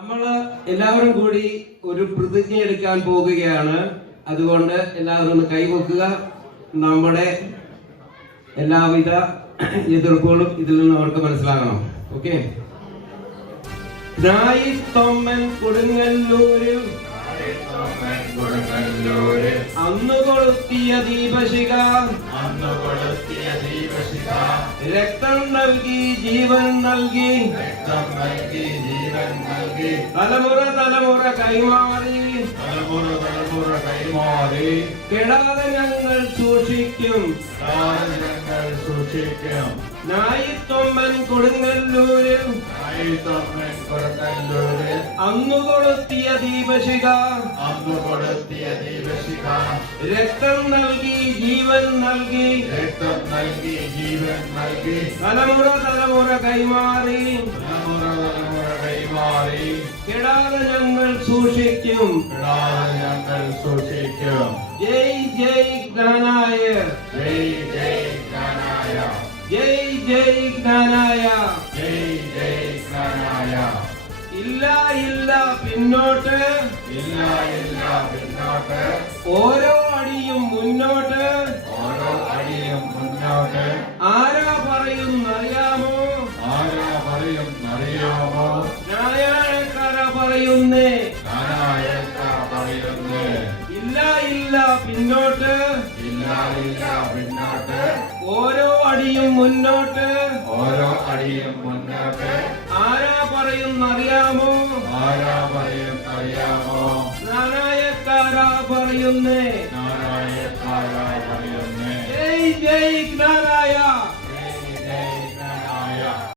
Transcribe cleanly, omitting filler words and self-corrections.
നമ്മള് എല്ലാവരും കൂടി ഒരു പ്രതിജ്ഞ എടുക്കാൻ പോകുകയാണ്. അതുകൊണ്ട് എല്ലാവരും ഒന്ന് കൈവക്കുക. നമ്മുടെ എല്ലാവിധ എതിർപ്പുകളും ഇതിൽ നിന്ന് അവർക്ക് മനസ്സിലാകണം. ഓക്കെ. തൊമ്മൻ കൊടുങ്ങല്ലൂരിൽ അന്നു കൊളുത്തിയ ദീപശിഖ രക്തം നൽകി ജീവൻ നൽകി തലമുറ തലമുറ കൈമാറി കെടാതെ ഞങ്ങൾ സൂക്ഷിക്കും. നായിത്തൊമ്മൻ കൊടുങ്ങല്ലൂരിൽ അന്നു കൊളുത്തിയ ദീപശിഖ രക്തം നൽകി ജീവൻ നൽകി തലമുറ തലമുറ കൈമാറി കെടാതെ ഞങ്ങൾ സൂക്ഷിക്കും. ജയ് ജയ് ജ്ഞാനായ ജയ് ജയ് ജ്ഞാനായ ജയ് ജയ് ജ്ഞാനായ ജയ് ജയ് ജ്ഞാനായ. ഇല്ല ഇല്ല പിന്നോട്ട് ഇല്ല ഇല്ല പിന്നോട്ട് ഓരോ അടിയും മുന്നോട്ട് ഓരോ അടിയും മുന്നോട്ട്. ആരാ പറയുന്നറിയാമോ ആരാ പറയുന്നറിയാമോ ന്യായക്കാര പറയുന്നേ ന്യായക്കാര പറയുന്നേ. ഇല്ല ഇല്ല പിന്നോട്ട് ഇല്ല ഇല്ല പിന്നോട്ട് ഓരോ അടിയും മുന്നോട്ട് ഓരോ അടിയും മുന്നോട്ട്. ആരാ പറയുന്നറിയാമോ ആരാ പറയുന്നറിയാമോ ജ്ഞാനായക്കാരാ പറയുന്നേ ജ്ഞാനായക്കാരാ പറയുന്നേ. ജയ് ജയ് ജ്ഞാനായ.